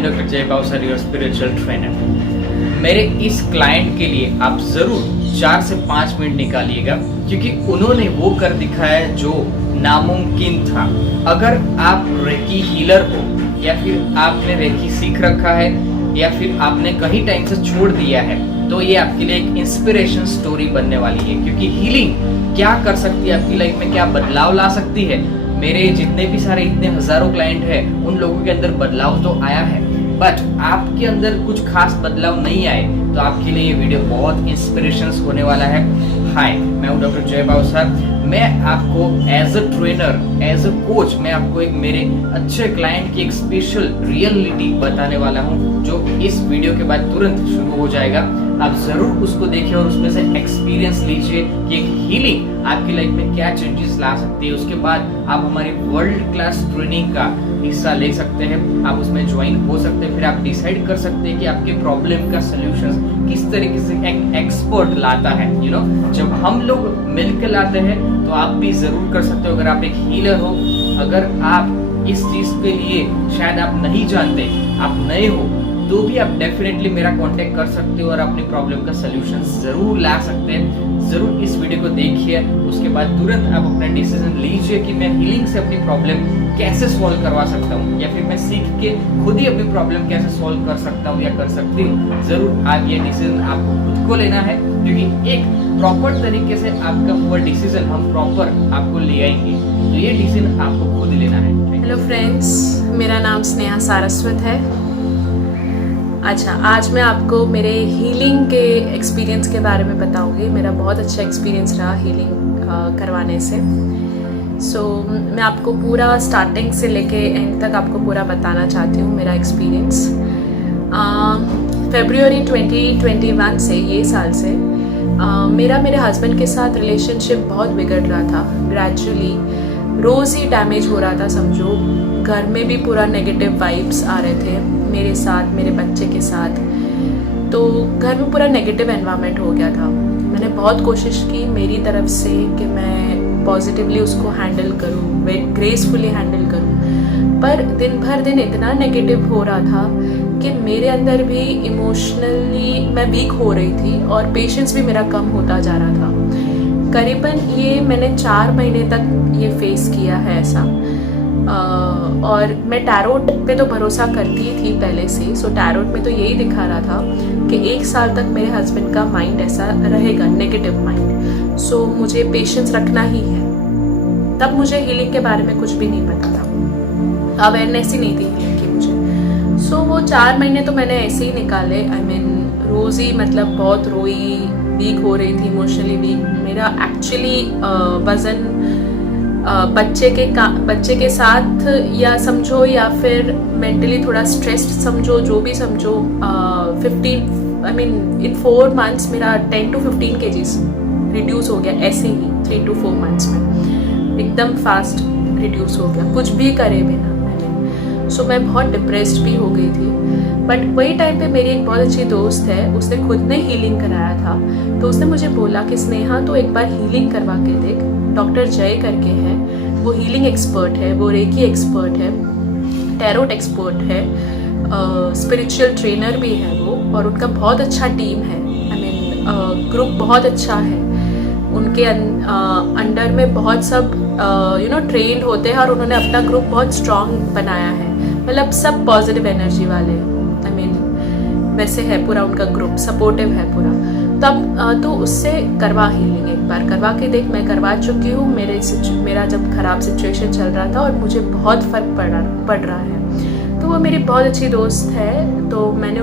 M doctor जय Bawsar, your spiritual trainer. मेरे इस क्लाइंट के लिए आप ज़रूर 4 से 5 मिनट निकालिएगा, क्योंकि उन्होंने वो कर दिखाया जो नामुमकिन था। अगर आप रेकी हीलर हो, या फिर आपने रेकी सीख रखा है, या फिर आपने कहीं टाइम से छोड़ दिया है, तो ये आपके लिए एक इंस्पिरेशन स्टोरी बनने वाली है। क्योंकि हीलिंग क्या कर सकती है आपकी लाइफ में, क्या बदलाव ला सकती है। मेरे जितने भी सारे इतने हजारों क्लाइंट हैं, उन लोगों के अंदर बदलाव तो आया है, बट आपके अंदर कुछ खास बदलाव नहीं आए, तो आपके लिए ये वीडियो बहुत इंस्पिरेशंस होने वाला है। हाय, मैं हूँ डॉक्टर जय बावसर। मैं आपको as a trainer, as a coach, मैं आपको एक मेरे अच्छे क्लाइंट की एक स्पेशल रियलिटी बताने वाला हूँ, जो इस वीडियो के बाद तुरंत शुरू हो जाएगा। आप जरूर उसको देखिए और उसमें से एक्सपीरियंस लीजिए कि एक हीलिंग आपकी लाइफ में क्या चेंजेस ला सकती है। उसके बाद आप हमारी वर्ल्ड क्लास ट्रेनिंग का हिस्सा ले सकते हैं, आप उसमें ज्वाइन हो सकते हैं। फिर आप डिसाइड कर सकते हैं कि आपके प्रॉब्लम का सोल्यूशन किस तरीके से एक एक्सपर्ट लाता है। जब हम लोग मिलकर लाते हैं तो आप भी जरूर कर सकते हो। अगर आप एक हीलर हो, अगर आप इस चीज के लिए शायद आप नहीं जानते, आप नए हो, तो भी आप डेफिनेटली मेरा कांटेक्ट कर सकते हो और अपनी प्रॉब्लम का सोल्यूशन जरूर ला सकते हैं। जरूर इस वीडियो को देखिए, उसके बाद तुरंत आप अपना डिसीजन लीजिए कि मैं हीलिंग से अपनी प्रॉब्लम कैसे सॉल्व करवा सकता हूँ, या फिर मैं सीख के खुद ही अपनी प्रॉब्लम कैसे सॉल्व कर सकता हूँ या कर सकती हूँ। जरूर आप ये डिसीजन आपको खुद को लेना है, क्योंकि एक प्रॉपर तरीके से आपका वो डिसीजन हम प्रॉपर आपको ले आएंगे, तो ये डिसीजन आपको खुद लेना है। हेलो फ्रेंड्स, मेरा नाम स्नेहा सारस्वत है। अच्छा, आज मैं आपको मेरे हीलिंग के एक्सपीरियंस के बारे में बताऊंगी। मेरा बहुत अच्छा एक्सपीरियंस रहा हीलिंग करवाने से। मैं आपको पूरा स्टार्टिंग से लेके एंड तक आपको पूरा बताना चाहती हूँ मेरा एक्सपीरियंस। फरवरी 2021 से, ये साल से, मेरे हस्बैंड के साथ रिलेशनशिप बहुत बिगड़ रहा था। ग्रेजुअली रोज़ ही डैमेज हो रहा था, समझो। घर में भी पूरा नेगेटिव वाइब्स आ रहे थे मेरे साथ, मेरे बच्चे के साथ। तो घर में पूरा नेगेटिव एनवायरनमेंट हो गया था। मैंने बहुत कोशिश की मेरी तरफ से कि मैं पॉजिटिवली उसको हैंडल करूँ, ग्रेसफुली हैंडल करूँ, पर दिन भर दिन इतना नेगेटिव हो रहा था कि मेरे अंदर भी इमोशनली मैं वीक हो रही थी और पेशेंस भी मेरा कम होता जा रहा था। करीबन ये मैंने 4 महीने तक ये फेस किया है ऐसा। और मैं टैरोट पे तो भरोसा करती ही थी पहले से। टैरोट में तो यही दिखा रहा था कि 1 साल तक मेरे हस्बैंड का माइंड ऐसा रहेगा, नेगेटिव माइंड। मुझे पेशेंस रखना ही है। तब मुझे हीलिंग के बारे में कुछ भी नहीं पता था, अवेयरनेस ही नहीं थी हीलिंग की मुझे। वो 4 महीने तो मैंने ऐसे ही निकाले। रोज़ ही मतलब बहुत रोई, वीक हो रही थी, इमोशनली वीक। मेरा एक्चुअली वज़न बच्चे के साथ या समझो, या फिर मेंटली थोड़ा स्ट्रेस्ड समझो, जो भी समझो, 15 इन 4 मंथ्स मेरा 10 to 15 kgs रिड्यूस हो गया, ऐसे ही 3 to 4 मंथ्स में एकदम फास्ट रिड्यूस हो गया, कुछ भी करे बिना। मैं बहुत डिप्रेस्ड भी हो गई थी। बट वही टाइम पे मेरी एक बहुत अच्छी दोस्त है, उसने खुद ने हीलिंग कराया था। तो उसने मुझे बोला कि स्नेहा, तो एक बार हीलिंग करवा के देख। डॉक्टर जय करके है, वो हीलिंग एक्सपर्ट है, वो रेकी एक्सपर्ट है, टैरोट एक्सपर्ट है, स्पिरिचुअल ट्रेनर भी है वो, और उनका बहुत अच्छा टीम है। ग्रुप बहुत अच्छा है। उनके अंडर में बहुत सब ट्रेंड होते हैं, और उन्होंने अपना ग्रुप बहुत स्ट्रॉन्ग बनाया है। मतलब सब पॉजिटिव एनर्जी वाले, वैसे है पूरा उनका ग्रुप, सपोर्टिव है पूरा। तब तो उससे करवा हीलिंग, एक बार करवा के देख। मैं करवा चुकी हूँ। मेरा जब खराब सिचुएशन चल रहा था और मुझे बहुत फ़र्क पड़ रहा है। तो वो मेरी बहुत अच्छी दोस्त है, तो मुझे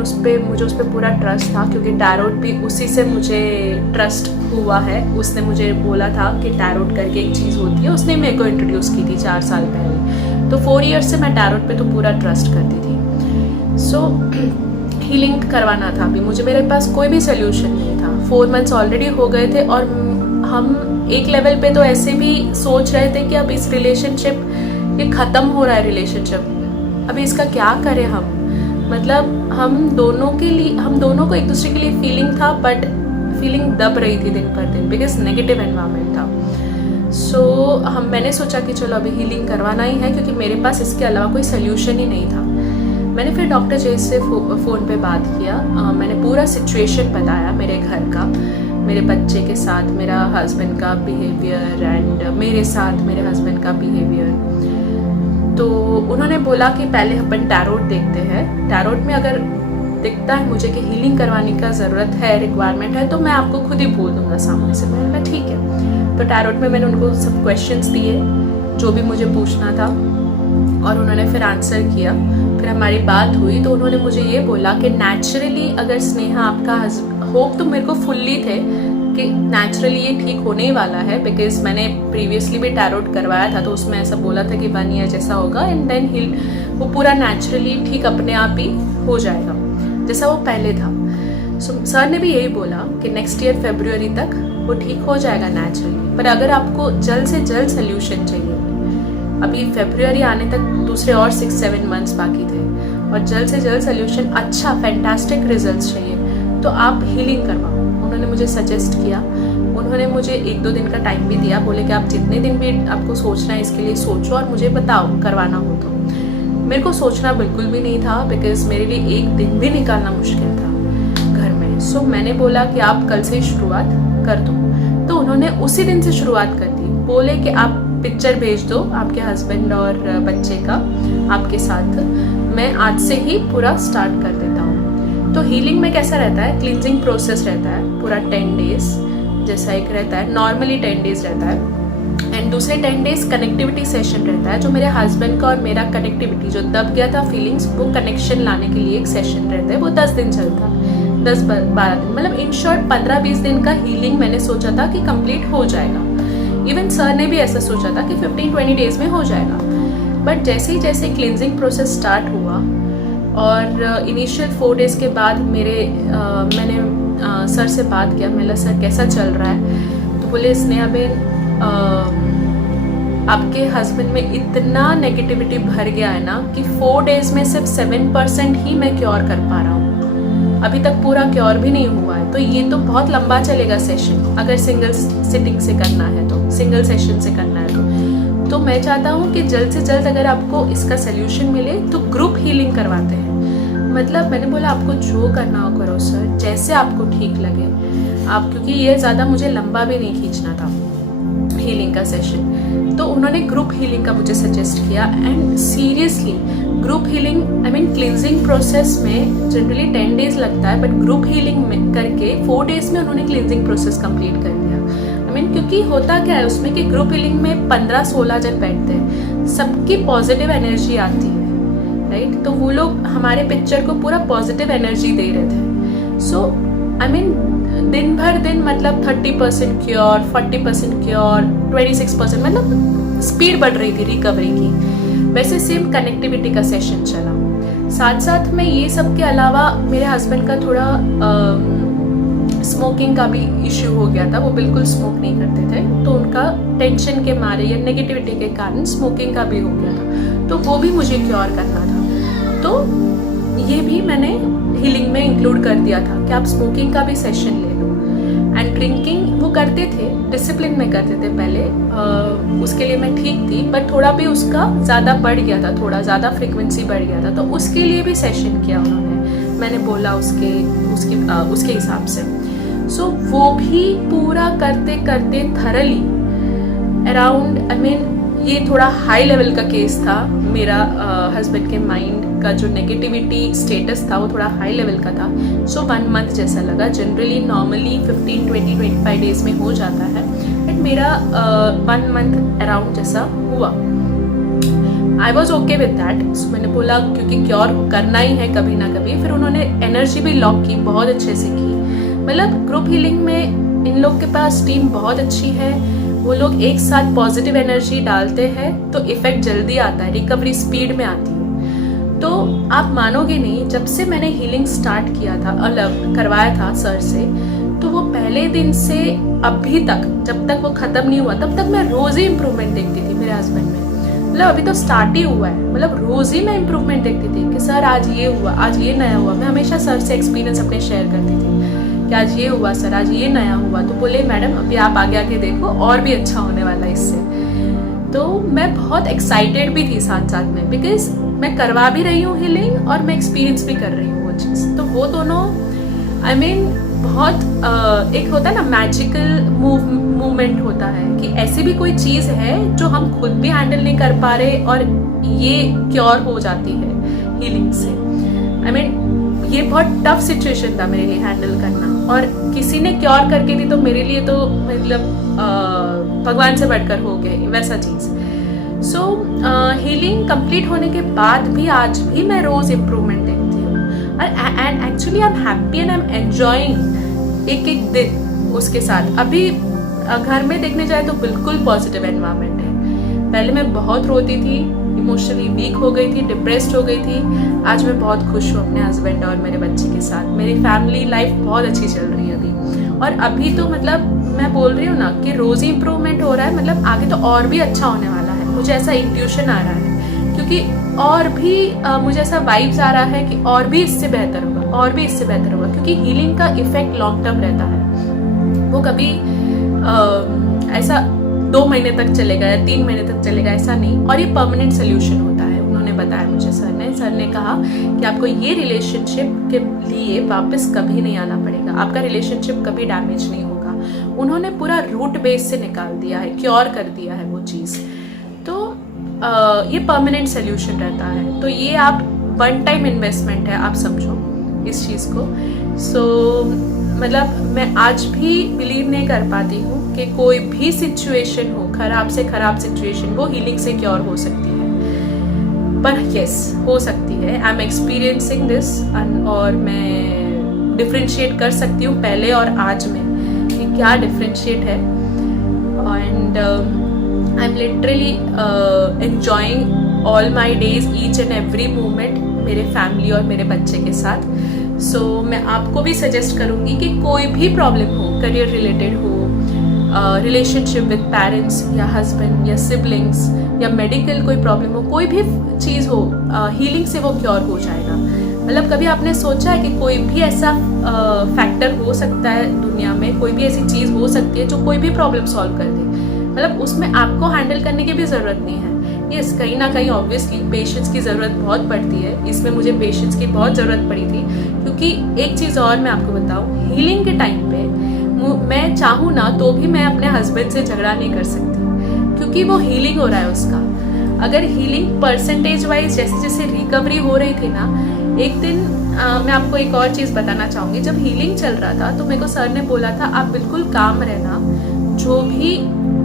उस पर पूरा ट्रस्ट था, क्योंकि टैरोट भी उसी से मुझे ट्रस्ट हुआ है। उसने मुझे बोला था कि टैरोट करके एक चीज़ होती है, उसने मेरे को इंट्रोड्यूस की थी 4 साल पहले। तो 4 ईयर्स से मैं टैरोट पे तो पूरा ट्रस्ट करती थी। हीलिंग करवाना था अभी मुझे, मेरे पास कोई भी सोल्यूशन नहीं था। 4 मंथ्स ऑलरेडी हो गए थे, और हम एक लेवल पे तो ऐसे भी सोच रहे थे कि अब इस रिलेशनशिप, ये ख़त्म हो रहा है रिलेशनशिप, अभी इसका क्या करें हम। मतलब हम दोनों को एक दूसरे के लिए फीलिंग था, बट फीलिंग दब रही थी दिन पर दिन, बिकॉज नेगेटिव एनवायरनमेंट था। मैंने सोचा कि चलो अभी हीलिंग करवाना ही है, क्योंकि मेरे पास इसके अलावा कोई सोल्यूशन ही नहीं था। मैंने फिर डॉक्टर जय से फ़ोन पे बात किया। मैंने पूरा सिचुएशन बताया मेरे घर का, मेरे बच्चे के साथ मेरा हस्बैंड का बिहेवियर एंड मेरे साथ मेरे हस्बैंड का बिहेवियर। तो उन्होंने बोला कि पहले अपन टैरोट देखते हैं, टैरोट में अगर दिखता है मुझे कि हीलिंग करवाने का ज़रूरत है, रिक्वायरमेंट है, तो मैं आपको खुद ही बोल दूंगा सामने से। मैंने ठीक है। तो टैरोट में मैंने उनको सब क्वेश्चंस दिए जो भी मुझे पूछना था और उन्होंने फिर आंसर किया। फिर हमारी बात हुई तो उन्होंने मुझे ये बोला कि नेचुरली अगर स्नेहा आपका होप तो मेरे को फुल्ली थे कि नेचुरली ये ठीक होने ही वाला है, बिकॉज मैंने प्रीवियसली भी टैरोट करवाया था तो उसमें ऐसा बोला था कि 1 ईयर जैसा होगा एंड देन वो पूरा नेचुरली ठीक अपने आप ही हो जाएगा जैसा वो पहले था। सो सर ने भी यही बोला कि नेक्स्ट ईयर फरवरी तक वो ठीक हो जाएगा नेचुरली, पर अगर आपको जल्द से जल्द सोल्यूशन चाहिए, अभी फरवरी आने तक दूसरे और 6-7 मंथ्स बाकी थे और जल्द से जल्द सोल्यूशन अच्छा फैंटास्टिक रिजल्ट्स चाहिए तो आप हीलिंग करवाओ। उन्होंने मुझे सजेस्ट किया, उन्होंने मुझे 1-2 दिन का टाइम भी दिया, बोले कि आप जितने दिन भी आपको सोचना है इसके लिए सोचो और मुझे बताओ करवाना हो तो। मेरे को सोचना बिल्कुल भी नहीं था बिकॉज मेरे लिए 1 दिन भी निकालना मुश्किल था घर में। सो मैंने बोला कि आप कल से ही शुरुआत कर दो, तो उन्होंने उसी दिन से शुरुआत कर दी। बोले कि आप पिक्चर भेज दो आपके हस्बैंड और बच्चे का आपके साथ, मैं आज से ही पूरा स्टार्ट कर देता हूँ। तो हीलिंग में कैसा रहता है, क्लींजिंग प्रोसेस रहता है पूरा 10 डेज जैसा एक रहता है, नॉर्मली 10 डेज रहता है एंड दूसरे 10 डेज कनेक्टिविटी सेशन रहता है, जो मेरे हस्बैंड का और मेरा कनेक्टिविटी जो दब गया था फीलिंग्स वो कनेक्शन लाने के लिए एक सेशन रहता है। वो 10 दिन चलता है, 10-12 दिन, मतलब इन शॉर्ट 15-20 दिन का हीलिंग मैंने सोचा था कि कंप्लीट हो जाएगा। इवन सर ने भी ऐसा सोचा था कि 15-20 डेज में हो जाएगा। बट जैसे ही जैसे क्लींजिंग प्रोसेस स्टार्ट हुआ और इनिशियल 4 डेज के बाद मैंने सर से बात किया, मैंने सर कैसा चल रहा है, तो बोले स्नेहा बेन आपके हस्बैंड में इतना नेगेटिविटी भर गया है ना कि 4 डेज में सिर्फ 7% ही मैं क्योर कर पा रहा हूँ, अभी तक पूरा क्योर भी नहीं हुआ है। तो ये तो बहुत लंबा चलेगा सेशन, अगर सिंगल सिटिंग से करना है तो, सिंगल सेशन से करना है तो मैं चाहता हूँ कि जल्द से जल्द अगर आपको इसका सोल्यूशन मिले तो ग्रुप हीलिंग करवाते हैं। मतलब मैंने बोला आपको जो करना हो करो सर, जैसे आपको ठीक लगे आप, क्योंकि ये ज़्यादा मुझे लंबा भी नहीं खींचना था हीलिंग का सेशन। तो उन्होंने ग्रुप हीलिंग का मुझे सजेस्ट किया and seriously group healing I mean cleansing process में जनरली 10 डेज लगता है, बट ग्रुप हीलिंग में करके 4 डेज में उन्होंने क्लींजिंग प्रोसेस कंप्लीट कर दिया। आई मीन क्योंकि होता क्या है उसमें कि ग्रुप हीलिंग में 15-16 जन बैठते हैं, सबकी पॉजिटिव एनर्जी आती है, राइट। तो वो लोग हमारे पिक्चर को पूरा पॉजिटिव एनर्जी दे रहे थे। सो आई मीन दिन भर दिन मतलब 30% क्योर, 40% क्योर, 26%, मतलब स्पीड बढ़ रही थी रिकवरी की। वैसे सेम कनेक्टिविटी का सेशन चला। साथ साथ में ये सब के अलावा मेरे हस्बैंड का थोड़ा स्मोकिंग का भी इश्यू हो गया था, वो बिल्कुल स्मोक नहीं करते थे, तो उनका टेंशन के मारे या नेगेटिविटी के कारण स्मोकिंग का भी हो गया था, तो वो भी मुझे क्योर करना था। तो ये भी मैंने हीलिंग में इंक्लूड कर दिया था कि आप स्मोकिंग का भी सेशन ले लो। एंड ड्रिंकिंग वो करते थे, डिसिप्लिन में करते थे पहले, उसके लिए मैं ठीक थी, बट थोड़ा भी उसका ज़्यादा बढ़ गया था, थोड़ा ज़्यादा फ्रिक्वेंसी बढ़ गया था, तो उसके लिए भी सेशन किया उन्होंने, मैंने बोला उसके हिसाब से। सो वो भी पूरा करते करते थरली अराउंड आई मीन ये थोड़ा हाई लेवल का केस था, मेरा हस्बैंड के माइंड का जो नेगेटिविटी स्टेटस था वो थोड़ा हाई लेवल का था। सो 1 मंथ जैसा लगा, जनरली नॉर्मली 15, 20, 25 डेज में हो जाता है, बट मेरा 1 मंथ अराउंड जैसा हुआ। I was okay with that. So मैंने बोला क्योंकि क्योर करना ही है कभी ना कभी। फिर उन्होंने एनर्जी भी लॉक की, बहुत अच्छे से की। मतलब ग्रुप हीलिंग में इन लोग के पास टीम बहुत अच्छी है, वो लोग एक साथ पॉजिटिव एनर्जी डालते हैं तो इफेक्ट जल्दी आता है, रिकवरी स्पीड में आती है। तो आप मानोगे नहीं, जब से मैंने हीलिंग स्टार्ट किया था, अलग करवाया था सर से, तो वो पहले दिन से अभी तक, जब तक वो ख़त्म नहीं हुआ तब तक मैं रोज़ ही इम्प्रूवमेंट देखती थी मेरे हस्बैंड में। मतलब अभी तो स्टार्ट ही हुआ है, मतलब रोज़ ही मैं इम्प्रूवमेंट देखती थी कि सर आज ये हुआ, आज ये नया हुआ। मैं हमेशा सर से एक्सपीरियंस अपने शेयर करती थी कि आज ये हुआ सर, आज ये नया हुआ। तो बोले मैडम अभी आप आगे आगे देखो और भी अच्छा होने वाला है इससे। तो मैं बहुत एक्साइटेड भी थी साथ साथ में, बिकॉज मैं करवा भी रही हूँ हीलिंग और मैं एक्सपीरियंस भी कर रही हूँ वो चीज़। तो वो दोनों आई मीन बहुत एक होता है ना मैजिकल मूवमेंट होता है कि ऐसी भी कोई चीज़ है जो हम खुद भी हैंडल नहीं कर पा रहे और ये क्योर हो जाती है हीलिंग से। आई मीन ये बहुत टफ सिचुएशन था मेरे लिए हैंडल करना, और किसी ने क्योर करके दी तो मेरे लिए तो मतलब भगवान से बढ़कर हो गए वैसा चीज़। सो हीलिंग कंप्लीट होने के बाद भी आज भी मैं रोज़ इम्प्रूवमेंट देखती हूँ, and actually I am happy and I am enjoying एक एक दिन उसके साथ। अभी घर में देखने जाए तो बिल्कुल पॉजिटिव एनवायरनमेंट है। पहले मैं बहुत रोती थी, इमोशनली वीक हो गई थी, डिप्रेस्ड हो गई थी। आज मैं बहुत खुश हूँ अपने हस्बैंड और मेरे बच्चे के साथ। मेरी फैमिली लाइफ बहुत अच्छी चल रही है अभी, और अभी तो मतलब मैं बोल रही हूँ ना कि रोज़ ही इम्प्रूवमेंट हो रहा है। मतलब आगे तो और भी अच्छा होने वाला है, मुझे ऐसा इंट्यूशन आ रहा है, क्योंकि और भी मुझे ऐसा वाइब्स आ रहा है कि और भी इससे बेहतर होगा, और भी इससे बेहतर होगा, क्योंकि हीलिंग का इफेक्ट लॉन्ग टर्म रहता है। वो कभी ऐसा 2 महीने तक चलेगा या 3 महीने तक चलेगा ऐसा नहीं, और ये परमानेंट सोल्यूशन होता है। उन्होंने बताया मुझे, सर ने कहा कि आपको ये रिलेशनशिप के लिए वापस कभी नहीं आना पड़ेगा, आपका रिलेशनशिप कभी डैमेज नहीं होगा। उन्होंने पूरा रूट बेस से निकाल दिया है, क्योर कर दिया है वो चीज़। तो ये परमानेंट सोल्यूशन रहता है। तो ये आप वन टाइम इन्वेस्टमेंट है, आप समझो इस चीज़ को। सो मतलब मैं आज भी बिलीव नहीं कर पाती हूँ कि कोई भी सिचुएशन हो, खराब से खराब सिचुएशन, वो हीलिंग से क्योर हो सकती है। पर यस, हो सकती है। आई एम एक्सपीरियंसिंग दिस, और मैं डिफ्रेंशिएट कर सकती हूँ पहले और आज में कि क्या डिफ्रेंशिएट है। And I am literally enjoying all my days, each and every moment मेरे फैमिली और मेरे बच्चे के साथ। सो मैं आपको भी सजेस्ट करूँगी कि कोई भी प्रॉब्लम हो, करियर रिलेटेड हो, रिलेशनशिप विद पेरेंट्स या हस्बैंड या सिबलिंग्स, या मेडिकल कोई प्रॉब्लम हो, कोई भी चीज़ हो, हीलिंग से वो क्योर हो जाएगा। मतलब कभी आपने सोचा है कि कोई भी ऐसा फैक्टर हो सकता है दुनिया में, कोई भी ऐसी चीज़ हो सकती है जो कोई भी प्रॉब्लम सॉल्व कर दे? मतलब उसमें आपको हैंडल करने की भी ज़रूरत नहीं है। यस, कहीं ना कहीं ऑब्वियसली पेशेंस की ज़रूरत बहुत पड़ती है। इसमें मुझे पेशेंस की बहुत ज़रूरत पड़ी थी, क्योंकि एक चीज़ और मैं आपको बताऊँ, हीलिंग के टाइम पे मैं चाहूँ ना तो भी मैं अपने हस्बैंड से झगड़ा नहीं कर सकती, क्योंकि वो हीलिंग हो रहा है उसका। अगर हीलिंग परसेंटेज वाइज जैसे जैसे रिकवरी हो रही थी ना, एक दिन मैं आपको एक और चीज़ बताना चाहूँगी। जब हीलिंग चल रहा था तो मेरे को सर ने बोला था, आप बिल्कुल काम रहना, जो भी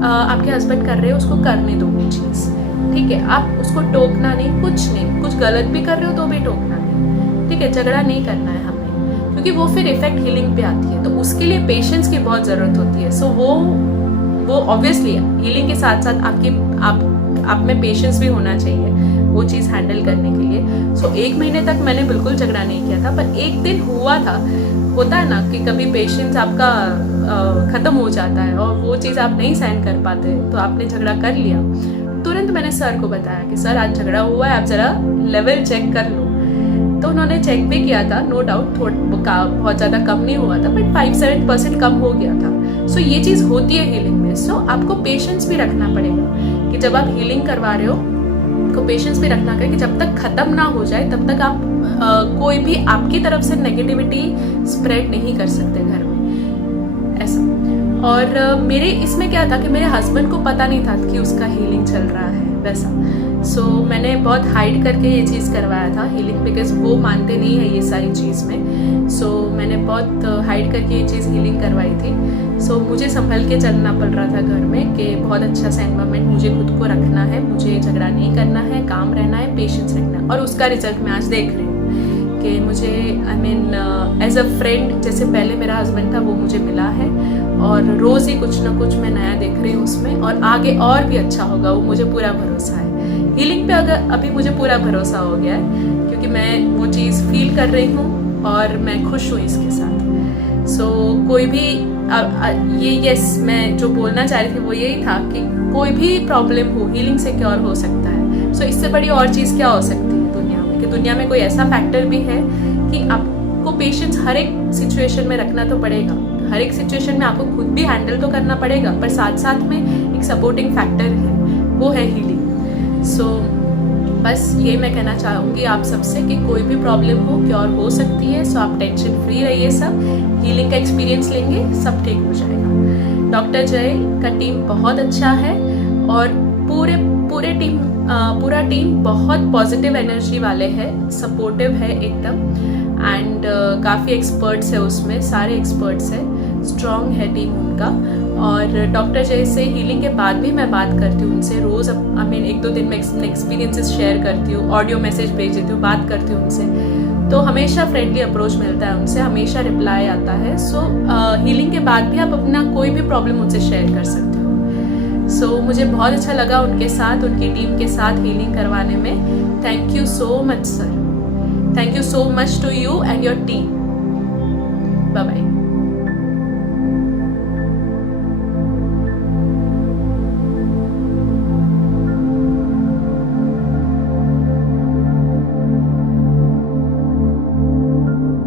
आपके हस्बैंड कर रहे हो उसको करने दो वो चीज़, ठीक है? आप उसको टोकना नहीं, कुछ नहीं, कुछ गलत भी कर रहे हो तो भी टोकना नहीं, ठीक है? झगड़ा नहीं करना है हमें, क्योंकि वो फिर इफेक्ट हीलिंग पे आती है। तो उसके लिए पेशेंस की बहुत ज़रूरत होती है। सो वो ऑब्वियसली हीलिंग के साथ साथ आप में पेशेंस भी होना चाहिए वो चीज़ हैंडल करने के लिए। सो 1 महीने तक मैंने बिल्कुल झगड़ा नहीं किया था, पर एक दिन हुआ था। होता है ना कि कभी पेशेंस आपका ख़त्म हो जाता है और वो चीज़ आप नहीं सहन कर पाते, तो आपने झगड़ा कर लिया। तुरंत मैंने सर को बताया कि सर आज झगड़ा हुआ है, आप ज़रा लेवल चेक कर लो। तो उन्होंने चेक भी किया था, नो डाउट बहुत ज़्यादा कम नहीं हुआ था, बट 5-7% कम हो गया था। सो ये चीज़ होती है हीलिंग में। सो आपको पेशेंस भी रखना पड़ेगा कि जब आप हीलिंग करवा रहे हो, आपको पेशेंस भी रखना पड़ेगा कि जब तक ख़त्म ना हो जाए तब तक आप कोई भी आपकी तरफ से नेगेटिविटी स्प्रेड नहीं कर सकते घर में, ऐसा। और मेरे इसमें क्या था कि मेरे हस्बैंड को पता नहीं था कि उसका हीलिंग चल रहा है वैसा। सो मैंने बहुत हाइड करके ये चीज़ करवाया था हीलिंग, बिकॉज वो मानते नहीं है ये सारी चीज़ में। सो मैंने बहुत हाइड करके ये चीज़ हीलिंग करवाई थी। सो मुझे संभल के चलना पड़ रहा था घर में कि बहुत अच्छा सा एनवायरनमेंट मुझे खुद को रखना है, मुझे झगड़ा नहीं करना है, काम रहना है, पेशेंस रखना है। और उसका रिजल्ट मैं आज देख रही हूँ कि मुझे I mean as a friend जैसे पहले मेरा हस्बैंड था वो मुझे मिला है, और रोज़ ही कुछ ना कुछ मैं नया देख रही हूँ उसमें, और आगे और भी अच्छा होगा, वो मुझे पूरा भरोसा है। हीलिंग पे अगर अभी मुझे पूरा भरोसा हो गया है, क्योंकि मैं वो चीज़ फील कर रही हूँ और मैं खुश हूँ इसके साथ। सो कोई भी यस, मैं जो बोलना चाह रही थी वो यही था कि कोई भी प्रॉब्लम हो, हीलिंग से क्योर हो सकता है। सो इससे बड़ी और चीज़ क्या हो सकती है दुनिया में, कि दुनिया में कोई ऐसा फैक्टर भी है कि आपको पेशेंस हर एक सिचुएशन में रखना तो पड़ेगा, हर एक सिचुएशन में आपको खुद भी हैंडल तो करना पड़ेगा, पर साथ साथ में एक सपोर्टिंग फैक्टर है, वो है हीलिंग। बस ये मैं कहना चाहूँगी आप सबसे कि कोई भी प्रॉब्लम हो क्योर हो सकती है, सो आप टेंशन फ्री रहिए, सब हीलिंग का एक्सपीरियंस लेंगे, सब ठीक हो जाएगा। डॉक्टर जय का टीम बहुत अच्छा है और पूरा टीम बहुत पॉजिटिव एनर्जी वाले हैं, सपोर्टिव है एकदम, एंड काफ़ी एक्सपर्ट्स है उसमें, सारे एक्सपर्ट्स हैं, स्ट्रॉन्ग है टीम उनका। और डॉक्टर जय से हीलिंग के बाद भी मैं बात करती हूँ उनसे रोज़, आई मीन 1-2 दिन में अपने एक्सपीरियंसेस शेयर करती हूँ, ऑडियो मैसेज भेज देती हूँ, बात करती हूँ उनसे, तो हमेशा फ्रेंडली अप्रोच मिलता है उनसे, हमेशा रिप्लाई आता है। सो हीलिंग के बाद भी आप अपना कोई भी प्रॉब्लम उनसे शेयर कर सकते हो। सो मुझे बहुत अच्छा लगा उनके साथ, उनकी टीम के साथ हीलिंग करवाने में। Thank you so much sir, thank you so much to you and your team. Bye bye.